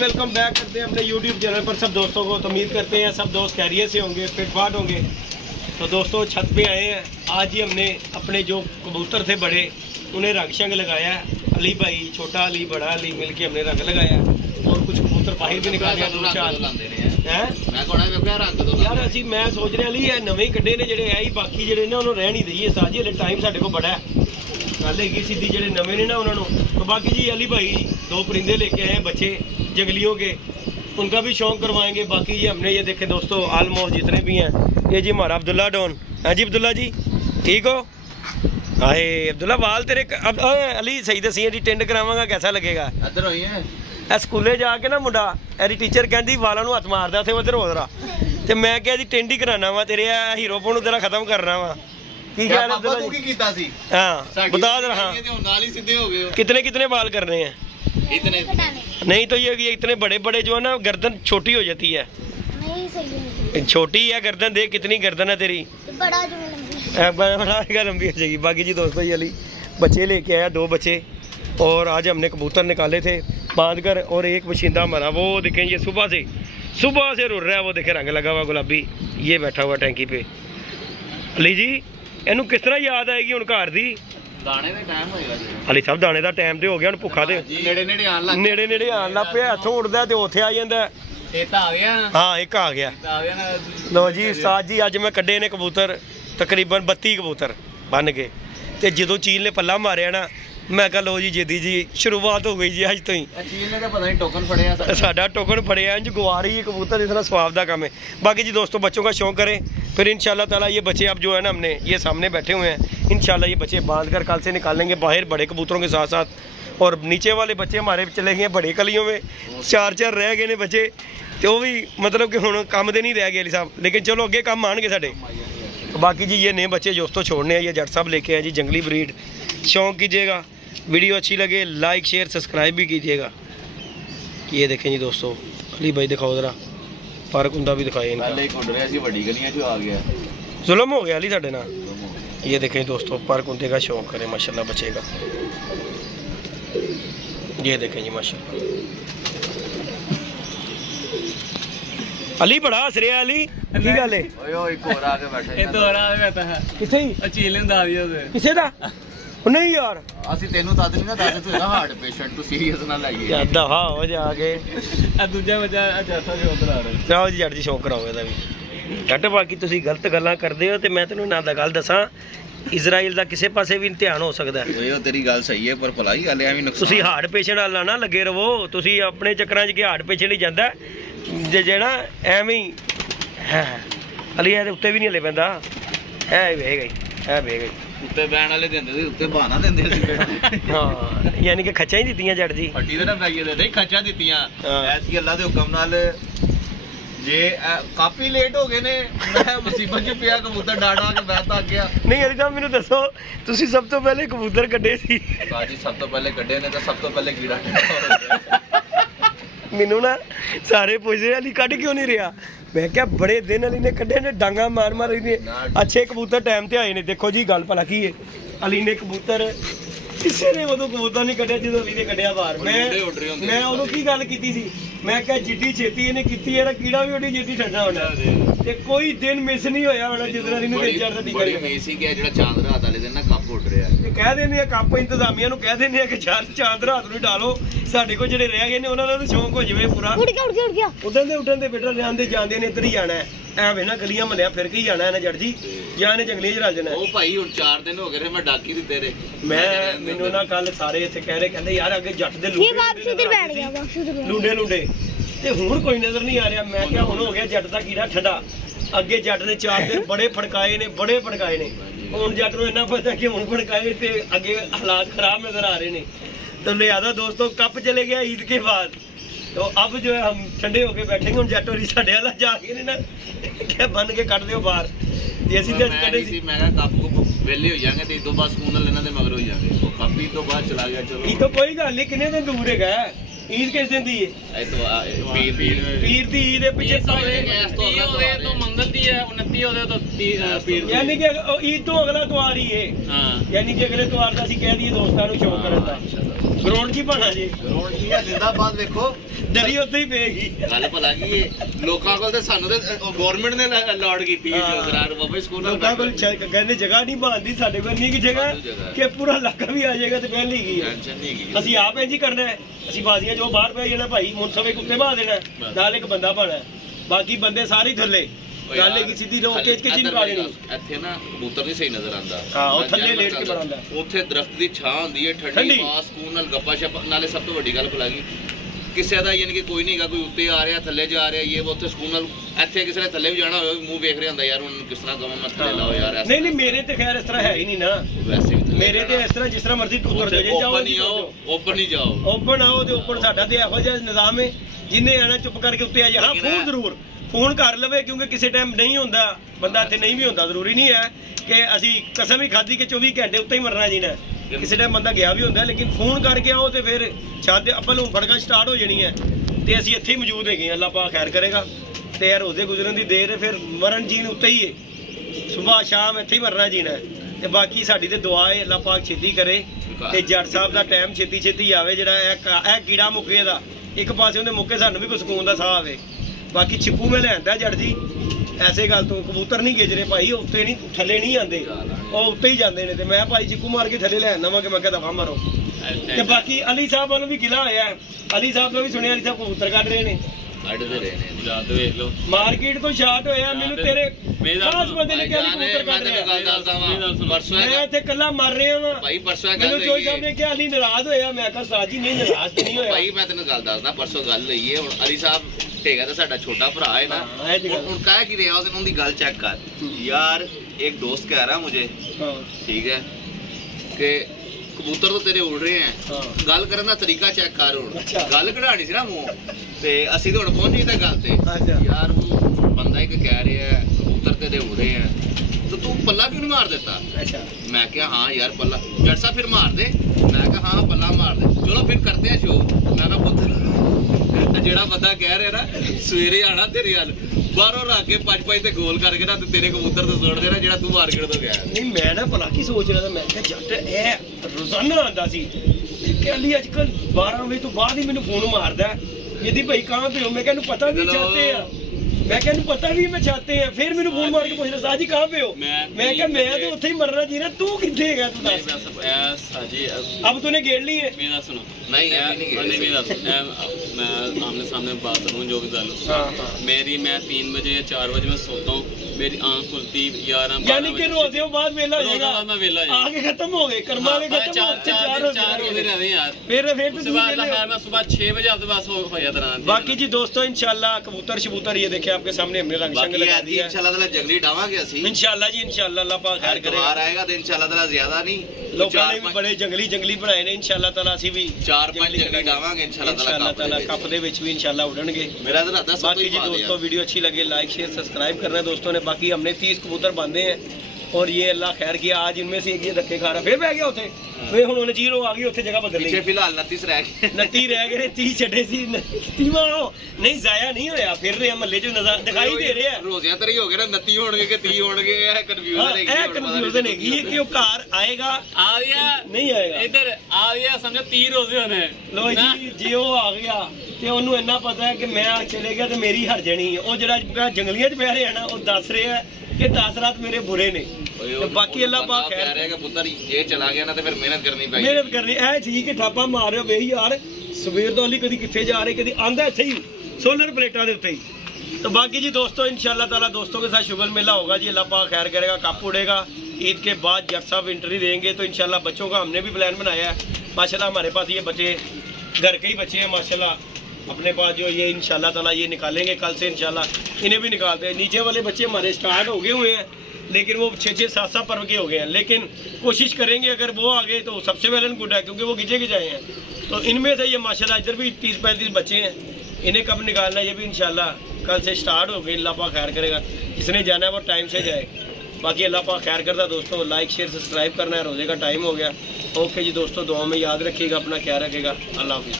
Welcome back करते हैं अपने यूट्यूब चैनल पर सब दोस्तों को। तो उम्मीद करते हैं सब दोस्त खैरियत से होंगे, फिटफाट होंगे। तो दोस्तों छत पे आए हैं। आज ही हमने अपने जो कबूतर थे बड़े उन्हें रंग शंग लगाया है। अली भाई, छोटा अली, बड़ा अली मिल के हमने रंग लगाया है और कुछ कबूतर बाहर भी निकाले हैं। यार असी मैं सोच रहा अली नवे कड्डे ने जेडे है बाकी जेडे ने उन्होंने रहनी दईए साजी हले टाइम साढ़े को बड़ा है गल है सीधी जेडे नवे ने ना उन्होंने। तो बाकी जी अली भाई दो परिंदे लेके आए हैं बच्चे जंगलियों के, उनका भी शौक करवाएंगे। बाकी ये हमने ये देखे दोस्तों ऑलमोस्ट जितने भी हैं। ये जी हमारा अब्दुल्ला डॉन है जी। अब्दुल्ला जी ठीक हो? आए अब्दुल्ला वाल तेरे अब अली सही दसी जी टेंड करावांगा कैसा लगेगा? इधर होई है स्कूले जाके ना मुंडा एरी टीचर कहती वालों हथ मारदा थे उधर उधरा ते मैं क्या जी टेंड ही कराना वा तेरे हीरोपन तेरा खत्म करना वा। की ख्याल है? हाँ बता दे। हाँ कितने कितने बाल करने हैं? इतने नहीं तो ये इतने बड़े बड़े जो है ना गर्दन छोटी हो जाती है। नहीं छोटी है गर्दन, देख कितनी गर्दन है तेरी, बड़ा लंबी हो जाएगी। बाकी जी दोस्तों ये अली बच्चे लेके आया, दो बच्चे, और आज हमने कबूतर निकाले थे बांध कर। और एक मशींदा हमारा वो देखें ये सुबह से रुर रहा है, वो देखे रंग लगा हुआ गुलाबी, ये बैठा हुआ टैंकी पे। अली जी इनू किस तरह याद आएगी हुण घर दी? दाने दा टाइम होएगा जी अली साहब, दाने दा टाइम ते हो गया, हुण भुखा ते नेड़े आन लग पिया, इत्थों उड़दा ते उत्थे आ जांदा। एक आ गया। हाँ एक आ गया। लो जी उस्ताद जी अज मैं कड्डे ने कबूतर तकरीबन 32 कबूतर बन के, ते जदों चील ने पल्ला मारिया ना मैं कहा लो जी जिदी जी शुरुआत हो गई जी अज तो ही। चील ने तो पता नहीं टोकन फड़िया, साडा टोकन फड़िया इंज गवा रही है कबूतर, इतना स्वाब का काम है। बाकी जी दोस्तों बच्चों का शौक करें फिर इंशाल्लाह ताला ये बच्चे अब जो है ना हमने ये सामने बैठे हुए हैं, इंशाल्लाह ये बच्चे बांध कर कल से निकालेंगे बाहर बड़े कबूतरों के साथ साथ। और नीचे वाले बच्चे हमारे चले गए बड़े कलियों में, चार रह गए ने बच्चे, तो वो भी मतलब कि हुण काम दे नहीं रह गए अली साहब, लेकिन चलो अगे काम आएंगे साढ़े। बाकी जी ये नए बच्चे दोस्तों छोड़ने हैं, ये जट साहब लेके आए जी जंगली ब्रीड। शौक कीजिएगा, वीडियो अच्छी लगे लाइक शेयर सब्सक्राइब भी कीजिएगा। ये देखें जी दोस्तों अली भाई दिखाओ जरा पर कुंदा भी दिखाए जुल्म हो गया अली साढ़े ना। ये देखें दोस्तों पर कुंदे का शौक करें माशाल्लाह बच्चे का। ये देखें जी माशाल्लाह अली बड़ा हस रहा अली की गल है? किसे दा नहीं यार ਅਸੀਂ ਤੈਨੂੰ ਦੱਸ ਨਹੀਂ ਨਾ ਦੱਸ ਤੂੰ ਹਾਰਟ ਪੇਸ਼ੈਂਟ ਤੂੰ ਸੀਰੀਅਸ ਨਾ ਲਾਈਏ ਦਫਾ ਹੋ ਜਾ ਕੇ ਆ ਦੂਜਾ ਬੱਚਾ ਜੱਟਾ ਸ਼ੌਕ ਕਰਾ ਰਹੇ ਚਲੋ ਜੀ ਜੱਟ ਜੀ ਸ਼ੌਕ ਕਰਾਓ ਇਹਦਾ ਵੀ ਜੱਟ। ਬਾਕੀ ਤੁਸੀਂ ਗਲਤ ਗੱਲਾਂ ਕਰਦੇ ਹੋ ਤੇ ਮੈਂ ਤੈਨੂੰ ਨਾ ਦਾ ਗੱਲ ਦੱਸਾਂ ਇਜ਼ਰਾਈਲ ਦਾ ਕਿਸੇ ਪਾਸੇ ਵੀ ਧਿਆਨ ਹੋ ਸਕਦਾ ਹੈ। ਉਹ ਤੇਰੀ ਗੱਲ ਸਹੀ ਹੈ ਪਰ ਭਲਾਈ ਗੱਲ ਐਵੇਂ ਨੁਕਸਾਨ ਤੁਸੀਂ ਹਾਰਟ ਪੇਸ਼ੈਂਟ ਵਾਲਾ ਨਾ ਲੱਗੇ ਰਹੋ, ਤੁਸੀਂ ਆਪਣੇ ਚੱਕਰਾਂ 'ਚ ਕਿ ਹਾਰਟ ਪੇਸ਼ੈਂਟ ਹੀ ਜਾਂਦਾ ਜਿਹੜਾ ਐਵੇਂ ਹੀ ਅਲੀ ਇਹਦੇ ਉੱਤੇ ਵੀ ਨਹੀਂ ਹਲੇ ਪੈਂਦਾ ਇਹ ਵੇਖ ਗਈ ਇਹ ਵੇਖ ਗਈ ਉੱਤੇ ਬੈਣ ਵਾਲੇ ਦਿੰਦੇ ਸੀ ਉੱਤੇ ਬਹਾਨਾ ਦਿੰਦੇ ਸੀ। ਹਾਂ ਯਾਨੀ ਕਿ ਖੱਚਾਂ ਹੀ ਦਿੱਤੀਆਂ ਜੱਟ ਜੀ ਹੱਡੀ ਦੇ ਨਾ ਪਾਈਏ ਦੇ ਨਹੀਂ ਖੱਚਾਂ ਦਿੱਤੀਆਂ ਐਸੀ ਅੱਲਾ ਦੇ ਹੁਕਮ ਨਾਲ। ਜੇ ਕਾਫੀ ਲੇਟ ਹੋ ਗਏ ਨੇ ਮੈਂ ਮੁਸੀਬਤ 'ਚ ਪਿਆ ਕਬੂਤਰ ਡਾੜਾ ਕੇ ਬੈਠ ਆ ਗਿਆ। ਨਹੀਂ ਅਲੀ ਸਾਹਿਬ ਮੈਨੂੰ ਦੱਸੋ ਤੁਸੀਂ ਸਭ ਤੋਂ ਪਹਿਲੇ ਕਬੂਤਰ ਕੱਢੇ ਸੀ? ਬਾਜੀ ਸਭ ਤੋਂ ਪਹਿਲੇ ਕੱਢੇ ਨੇ ਤਾਂ ਸਭ ਤੋਂ ਪਹਿਲੇ ਕੀੜਾ ਮੈਨੂੰ ਨਾ ਸਾਰੇ ਪੁੱਛਦੇ ਅਲੀ ਕੱਢ ਕਿਉਂ ਨਹੀਂ ਰਿਹਾ? मैं क्या बड़े दिन अली ने कड्डे ने डांगा मार मार ने अच्छे कबूतर टाइम ते आए ने। देखो जी गल भला की है अली ने कबूतर किसी ने उदों कबूतर नहीं कड्डिया जो अली ने कड्डिया बाहर। मैं उदों की गल कीती सी मैं क्या जिड्डी छेती इहने कीती है कीड़ा भी उड्डी जिड्डी ठंडा होना ते कोई दिन मिस नहीं होया होना जिस दिन अली ने 3-4 दा टीका बड़ी मिस ही कि जेड़ा चांद रात वाले दिन ना कप उड़ रहा है कह देने आ कप इंतजामिया नु कह देने आ कि चांद रात नु डालो साडे को जेड़े रह गए ने उन्हां दा शौक हो जावे पूरा। उड़ गया उड़न दे बेटा जांदे जांदे ने इधर ही जाना है ਐਵੇਂ ਨਾ ਗਲੀਆਂ ਮੱਲਿਆਂ ਫਿਰ ਕੇ ਹੀ ਜਾਣਾ ਇਹਨੇ ਜੱਟ ਜੀ ਜਾਂ ਇਹਨੇ ਜੰਗਲੀ 'ਚ ਰਲ ਜਾਣਾ। ਉਹ ਭਾਈ ਹੁਣ 4 ਦਿਨ ਹੋ ਗਏ ਨੇ ਮੈਂ ਡਾਕੀ ਦਿੱਤੇ ਤੇਰੇ ਮੈਂ ਮੈਨੂੰ ਨਾ ਕੱਲ ਸਾਰੇ ਇੱਥੇ ਕਹਿ ਰਹੇ ਕਹਿੰਦੇ ਯਾਰ ਅੱਗੇ ਜੱਟ ਦੇ ਲੂੰਡੇ ਤੇ ਹੁਣ ਕੋਈ ਨਜ਼ਰ ਨਹੀਂ ਆ ਰਿਹਾ। ਮੈਂ ਕਿਹਾ ਹੁਣ ਹੋ ਗਿਆ ਜੱਟ ਦਾ ਕੀੜਾ ਠੰਡਾ। ਅੱਗੇ ਜੱਟ ਨੇ 4 ਦਿਨ ਬੜੇ ਫੜਕਾਏ ਨੇ ਹੁਣ ਜੱਟ ਨੂੰ ਇੰਨਾ ਪਤਾ ਕਿ ਹੁਣ ਫੜਕਾਏ ਤੇ ਅੱਗੇ ਹਾਲਾਤ ਖਰਾਬ नजर आ रहे ने। तो लिहाजा दोस्तों कप चले गया ईद के बाद तो अब जो है हम ठंडे होके बैठेंगे। हम जट होरी साडे वाला जाके ने ना क्या बन के कट दियो बाहर ते ਅਸੀਂ ਤੇ ਕੱਢੇ ਸੀ। ਮੈਂ ਕਿਹਾ ਕੱਪ ਕੋ ਵੇਲੇ ਹੋ ਜਾਣਗੇ ਤੇ ਇਦੋਂ ਬਾਅਦ ਸਕੂਨ ਨਾਲ ਇਹਨਾਂ ਦੇ ਮਗਰ ਹੋ ਜਾਣਗੇ। ਉਹ ਕੱਪ ਤੋਂ ਬਾਅਦ ਚਲਾ ਗਿਆ ਚਲੋ ਇਹ ਤਾਂ ਕੋਈ ਗੱਲ ਨਹੀਂ। ਕਿੰਨੇ ਦਿਨ ਦੂਰ ਹੈਗਾ ईद किस दिन दी है? पीर दी ईद है पिछले तो मंगल दी है 29 होदे तो पीर यानी कि ईद तो अगला त्योहार ही है। यानी कि अगले त्योहार का ਅਸੀਂ ਕਹਿ ਦਈਏ ਦੋਸਤਾਂ ਨੂੰ ਸ਼ੌਕ ਕਰਨ ਦਾ। ग्राउंड की बना जी ग्राउंड की है जिंदाबाद देखो दरी उत्ते ही पेगी गल भला की लोकां कोल ते सानू ते गवर्नमेंट ने अलॉट कीती है जो करार बाबा स्कूल लोकां कोल कहंदे जगह नहीं बनदी साडे कोल नहीं की जगह कि पूरा इलाका भी आ जाएगा ते पहली की टेंशन नहीं की ਅਸੀਂ ਆਪ ਇੰਜ ਹੀ ਕਰਨਾ ਹੈ ਅਸੀਂ ਬਾਜ਼ੀਆਂ ਜੋ ਬਾਹਰ ਪੈ ਜਾਣਾ ਭਾਈ ਮੁਨਸਫੇ ਕੁੱਤੇ ਬਾ ਦੇਣਾ ਨਾਲ ਇੱਕ ਬੰਦਾ ਪਾਣਾ ਬਾਕੀ ਬੰਦੇ ਸਾਰੇ ਥੱਲੇ ਗੱਲ ਹੈ ਕਿ ਸਿੱਧੀ ਰੋਕ ਕੇ ਕਿਚਨ ਪਾ ਦੇਣੀ ਇੱਥੇ ਨਾ ਕਬੂਤਰ ਨਹੀਂ ਸਹੀ ਨਜ਼ਰ ਆਉਂਦਾ ਹਾਂ ਉਹ ਥੱਲੇ ਲੇਟ ਕੇ ਬਣਾਉਂਦਾ ਉੱਥੇ ਦਰਖਤ ਦੀ ਛਾਂ ਹੁੰਦੀ ਹੈ ਠੰਡੀ ਬਾਸ ਸਕੂਨ ਨਾਲ ਗੱਪਾ ਸ਼ੱਪਾ ਨਾਲੇ ਸਭ ਤੋਂ ਵੱਡੀ ਗੱਲ ਭਲਾ ਗਈ ਕਿਸੇ ਦਾ ਯਾਨੀ ਕਿ ਕੋਈ ਨਹੀਂ ਹੈਗਾ ਕੋਈ ਉੱਤੇ ਆ ਰਿਹਾ ਥੱਲੇ ਜਾ ਰਿਹਾ ਇਹ ਉੱਥੇ ਸਕੂਨ ਨਾਲ ਇੱਥੇ ਕਿਸੇ ਨੇ ਥੱਲੇ ਵੀ ਜਾਣਾ ਹੋਵੇ ਮੂੰਹ ਵੇਖ ਰਿਹਾ ਹੁੰਦਾ ਯਾਰ ਹੁਣ ਕਿਸ ਤਰ੍ਹਾਂ ਕਵਾਂ ਮੈਂ ਥੱਲੇ ਲਾਓ ਯਾਰ ਨਹੀਂ ਨਹੀਂ ਮੇਰੇ ਤੇ ਖੈਰ ਇਸ ਤਰ੍ਹਾਂ ਹੈ ਹੀ ਨਹੀਂ ਨਾ ਵੈਸੇ ਵੀ ਮੇਰੇ ਤੇ ਇਸ ਤਰ੍ਹਾਂ ਜਿਸ ਤਰ੍ਹਾਂ ਮਰਜ਼ੀ ਉਤਰ ਜਾਓ ਓਪਨ ਨਹੀਂ ਜਾਓ ਓਪਨ ਆਓ ਤੇ ਓਪਨ ਸਾਡਾ ਤੇ ਇਹੋ ਜਿਹਾ ਨਿਜ਼ਾਮ ਹੈ ਜਿੰਨੇ ਆਣਾ ਚੁੱਪ ਕਰਕੇ ਉੱਤੇ ਆ ਜਾ ਹਾਂ ਫੋਨ ਜ਼ਰੂਰ ਫੋਨ ਕਰ ਲਵੇ ਕਿਉਂਕਿ ਕਿਸੇ ਟਾਈਮ ਨਹੀਂ ਹੁੰਦਾ ਬੰਦਾ ਇੱਥੇ ਨਹੀਂ ਵੀ ਹੁੰਦਾ ਜ਼ਰੂਰੀ ਨਹੀਂ ਹੈ ਕਿ ਅਸੀਂ ਕਸਮ ਹੀ ਖਾਧੀ ਕਿ 24 ਘੰਟੇ ਉੱਤੇ ਹੀ ਮਰਨਾ ਜੀ ਨਾ ਕਿਸੇ ਟਾਈਮ ਬੰਦਾ ਗਿਆ ਵੀ ਹੁੰਦਾ ਲੇਕਿਨ ਫੋਨ ਕਰਕੇ ਆਓ ਤੇ ਫਿਰ ਛੱਤ ਆਪਾਂ ਨੂੰ ਫੜਕਾਂ ਸਟਾਰਟ ਹੋ ਜਾਣੀ ਹੈ ਤੇ ਅਸੀਂ ਇੱਥੇ ਹੀ ਮੌਜੂਦ ਹੈਗੇ ਹਾਂ ਅੱਲਾਹ ਪਾਕ ਖੈਰ ਕਰੇਗਾ ਤੇ ਯਾਰ ਰੋਜ਼ੇ ਗੁਜ਼ਰਨ ਦੀ ਦੇਰ ਹੈ ਫਿਰ ਮਰਨ ਜੀਣ ਉੱਤੇ ਹੀ ਹੈ ਸਵੇਰ ਸ਼ਾਮ ਇੱਥੇ ਹੀ ਮਰਨਾ ਜੀਣਾ ਤੇ ਬਾਕੀ ਸਾਡੀ ਤੇ ਦੁਆ ਹੈ ਅੱਲਾਹ ਪਾਕ ਛੇਤੀ ਕਰੇ ਤੇ ਜੱਟ ਸਾਹਿਬ ਦਾ ਟਾਈਮ ਛੇਤੀ ਛੇਤੀ ਆਵੇ ਜਿਹੜਾ ਇਹ ਕੀੜਾ ਮੁੱਕੇ ਦਾ ਇੱਕ ਪਾਸੇ ਉਹਦੇ ਮੁੱਕੇ ਸਾਨੂੰ ਵੀ ਕੋਈ ਸਕੂਨ ਦਾ ਸਾਹ ਆਵੇ ਬਾਕੀ ਛਿੱਪੂ ਮੈਂ ਲਿਆਂਦਾ ਜੱਟ ਜੀ ਐਸੇ ਗੱਲ ਤੋਂ ਕਬੂਤਰ ਨਹੀਂ ਗਿਜਰੇ ਭਾਈ ਉੱਤੇ ਨਹੀਂ ਥੱਲੇ ਨਹੀਂ ਆਉਂਦੇ ਉਹ ਉੱਤੇ ਹੀ ਜਾਂਦੇ ਨੇ ਤੇ ਮੈਂ ਭਾਈ ਚਿੱਕੂ ਮਾਰ ਕੇ ਥੱਲੇ ਲੈ ਆਂਦਾ ਵਾਂ ਕਿ ਮੈਂ ਕਿਹਾ ਦਫਾ ਮਾਰੋ ਤੇ ਬਾਕੀ ਅਲੀ ਸਾਹਿਬ ਵੱਲੋਂ ਵੀ ਗਿਲਾ ਹੋਇਆ ਅਲੀ ਸਾਹਿਬ ਤੋਂ ਵੀ ਸੁਣਿਆ ਅਲੀ ਸਾਹਿਬ ਕਬੂਤਰ ਕੱਢ ਰਹੇ ਨੇ ਕੱਢਦੇ ਰਹੇ ਨੇ ਰਾਤ ਵੇਖ ਲਓ ਮਾਰਕੀਟ ਤੋਂ ਸ਼ਾਟ ਹੋਇਆ ਮੈਨੂੰ ਤੇਰੇ ਖਾਸ ਬੰਦੇ ਨੇ ਕਿਹਾ ਕਬੂਤਰ ਕੱਢ ਰਹੇ ਗੱਲ ਦੱਸਦਾ ਵਾਂ ਪਰਸੋਂ ਮੈਂ ਇੱਥੇ ਕੱਲਾ ਮਰ ਰਿਹਾ ਵਾਂ ਭਾਈ ਪਰਸੋਂ ਗੱਲ ਮੈਨੂੰ ਚੋਈ ਸਾਹਿਬ ਨੇ ਕਿਹਾ ਅਲੀ ਨਾਰਾਜ਼ ਹੋਇਆ ਮੈਂ ਕਿਹਾ ਸਾਜੀ ਨਹੀਂ ਨਾਰਾਜ਼ ਤੇ ਨਹੀਂ ਹੋਇਆ ਭਾਈ ਮੈਂ ਤੈਨੂੰ ਗੱਲ ਦੱਸਦਾ ਪਰਸੋਂ ਗੱਲ ਹੋਈ ਹੈ ਹੁਣ ਅਲੀ ਸਾਹਿਬ ਢੇਗਾ ਤਾਂ ਸਾਡਾ ਛੋਟਾ ਭਰਾ ਹੈ ਨਾ ਹੁਣ ਕਹਿ ਕੀ ਰਿਹਾ ਉਹਦੀ ਗੱਲ ਚੈੱਕ ਕਰ यार एक दोस्त कह रहा मुझे ठीक है कि कबूतर तो तेरे उड़ रहे हैं गल करने का तरीका चेक कर हुण गल कढ़ानी सी ना मूंह ते असीं ते हुण पहुंच गए गल ते यार वो बंदा एक कह रहा है कबूतर तेरे उड़ रहे हैं तो तू पल्ला क्यों नहीं मार देता मैं क्या हाँ यार पल्ला जट साहब फिर मार दे मैं क्या हाँ पल्ला मार दे चलो फिर करते हैं शो मैं ना पुत्र ਜਿਹੜਾ ਬੰਦਾ ਕਹਿ ਰਿਹਾ ਨਾ ਸਵੇਰੇ ਆਣਾ ਤੇਰੇ ਵੱਲ ਬਾਹਰੋਂ ਰੱਖ ਕੇ 5-5 ਤੇ ਗੋਲ ਕਰਕੇ ਨਾ ਤੇ ਤੇਰੇ ਕਬੂਤਰ ਤੇ ਸੁੱਟ ਦੇਣਾ ਜਿਹੜਾ ਤੂੰ ਮਾਰਕੀਟ ਤੋਂ ਗਿਆ ਨਹੀਂ ਮੈਂ ਨਾ ਭਲਾ ਕੀ ਸੋਚ ਰਿਹਾ ਮੈਂ ਕਿਹਾ ਜੱਟ ਇਹ ਰੋਜ਼ਾਨਾ ਆਂਦਾ ਸੀ ਕਿ ਅਲੀ ਅੱਜ ਕੱਲ 12 ਵਜੇ ਤੋਂ ਬਾਅਦ ਹੀ ਮੈਨੂੰ ਫੋਨ ਮਾਰਦਾ ਇਹਦੀ ਭਾਈ ਕਹਾਂ पे हो मैं कहूं पता नहीं चाहते हैं मैं कहूं पता नहीं मैं चाहते हैं फिर मैंने फोन मार के पूछ रहा साजी कहां पे हो मैं क्या मैं तो ਉੱਥੇ ਹੀ ਮਰਨਾ ਜੀ ਨਾ ਤੂੰ ਕਿੱਥੇ ਹੈਗਾ ਤੂੰ ਦੱਸ साजी अब तूने घेर ली है मेरा सुनो नहीं यार नहीं मेरा मैं आमने सामने बात करूं जो भी डालूं मेरी मैं 3 बजे या 4 बजे मैं सोता हूं मेरी आंख खुलती 11 यानी कि रोजे बाद वेला हो जाएगा मैं वेला आगे खत्म हो गए कर्मा के खत्म हो 4 रोजे रह गए यार फिर मैं सुबह 6 बजे आपके पास हो जाता रहा बाकी जी दोस्तों इंशाल्लाह कबूतर शबूतर ये देखिए आपके सामने हमने रंग शंग लगा दिया इंशाल्लाह ताला जंगली डावांगे ਅਸੀਂ इंशाल्लाह जी इंशाल्लाह अल्लाह पाक खैर करे बाहर आएगा तो इंशाल्लाह ताला ज्यादा नहीं लोगों ने भी बड़े जंगली बनाए ने इंशाल्लाह ताला ਅਸੀਂ ਵੀ 4-5 जंगली डावांगे इंशाल्लाह ताला कप ਦੇ ਵਿੱਚ ਵੀ इंशाल्लाह उड़नगे मेरा तो रात बाकी जी दोस्तों वीडियो अच्छी लगे लाइक शेयर सब्सक्राइब करना दोस्तों ने बाकी हमने 30 कबूतर बांधे हैं और ये अल्लाह खैर किया आज इनमें से एक ये धक्के खा रहा फिर बह गया उथे वे हुन उन्हें जीरो आ गई उथे जगह बदल ली पीछे फिलहाल 29 रह गए 29 रह गए 30 छड़े सी 30 नहीं जाया नहीं होया फिर रहे महल्ले च नजर दिखाई दे रहे हैं रोजियां तरी हो गए ना 29 होणगे कि 30 होणगे ये कंफ्यूजन है कि वो कार आएगा आ गया नहीं आएगा इधर आ गया समझो 30 रोजे होने लो जी जी वो आ गया ਤੇ ਉਹਨੂੰ ਇੰਨਾ ਪਤਾ ਹੈ ਕਿ ਮੈਂ ਚਲੇ ਗਿਆ ਤੇ ਮੇਰੀ ਹਰ ਜਣੀ ਹੈ ਉਹ ਜਿਹੜਾ ਜੰਗਲੀਆਂ 'ਚ ਬਹਿ ਰਿਹਾ ਨਾ ਉਹ ਦੱਸ ਰਿਹਾ ਕਿ 10 ਰਾਤ ਮੇਰੇ ਬੁਰੇ ਨੇ ਤੇ ਬਾਕੀ ਅੱਲਾਹ ਪਾਕ ਖੈਰ ਕਰੇ ਕਿ ਪੁੱਤਰ ਇਹ ਚਲਾ ਗਿਆ ਨਾ ਤੇ ਫਿਰ ਮਿਹਨਤ ਕਰਨੀ ਪੈਗੀ ਮਿਹਨਤ ਕਰਨੀ ਐ ਠੀਕ ਹੈ ਠਾਪਾ ਮਾਰ ਰਿਹਾ ਵੇ ਯਾਰ ਸਵੇਰ ਤੋਂ ਅਲੀ ਕਦੀ ਕਿੱਥੇ ਜਾ ਰਹੇ ਕਦੀ ਆਂਦਾ ਇੱਥੇ ਹੀ सोलर प्लेटा के उत्ते ही। तो बाकी जी दोस्तों इंशाल्लाह ताला दोस्तों के साथ शुगर मेला होगा जी, अल्लाह पाक खैर करेगा, कप उड़ेगा। ईद के बाद जट साहब एंट्री देंगे तो इंशाल्लाह बच्चों का हमने भी प्लान बनाया है। माशाल्लाह हमारे पास ये बच्चे घर के ही बच्चे हैं माशाल्लाह, अपने पास जो ये इंशाल्लाह ताला ये निकालेंगे कल से इंशाल्लाह, इन्हें भी निकालते हैं। नीचे वाले बच्चे हमारे स्टार्ट हो गए हुए हैं लेकिन वो 6-6, 7-7 पर्व के हो गए हैं, लेकिन कोशिश करेंगे अगर वो आ गए तो सबसे वेल एंड गुड है क्योंकि वो गिजे गिजाए हैं। तो इनमें से ये माशाल्लाह इधर भी 30-35 बच्चे हैं, इन्हें कब निकालना है ये भी इंशाल्लाह कल से स्टार्ट हो गए। अल्लाह पाक खैर करेगा, जिसने जाना है वो टाइम से जाए। बाकी अल्लाह पाक खैर करता दोस्तों, लाइक शेयर सब्सक्राइब करना है, रोज़े का टाइम हो गया। ओके जी दोस्तों, दुआ में याद रखिएगा, अपना ख्याल रखिएगा। अल्लाह हाफिज़।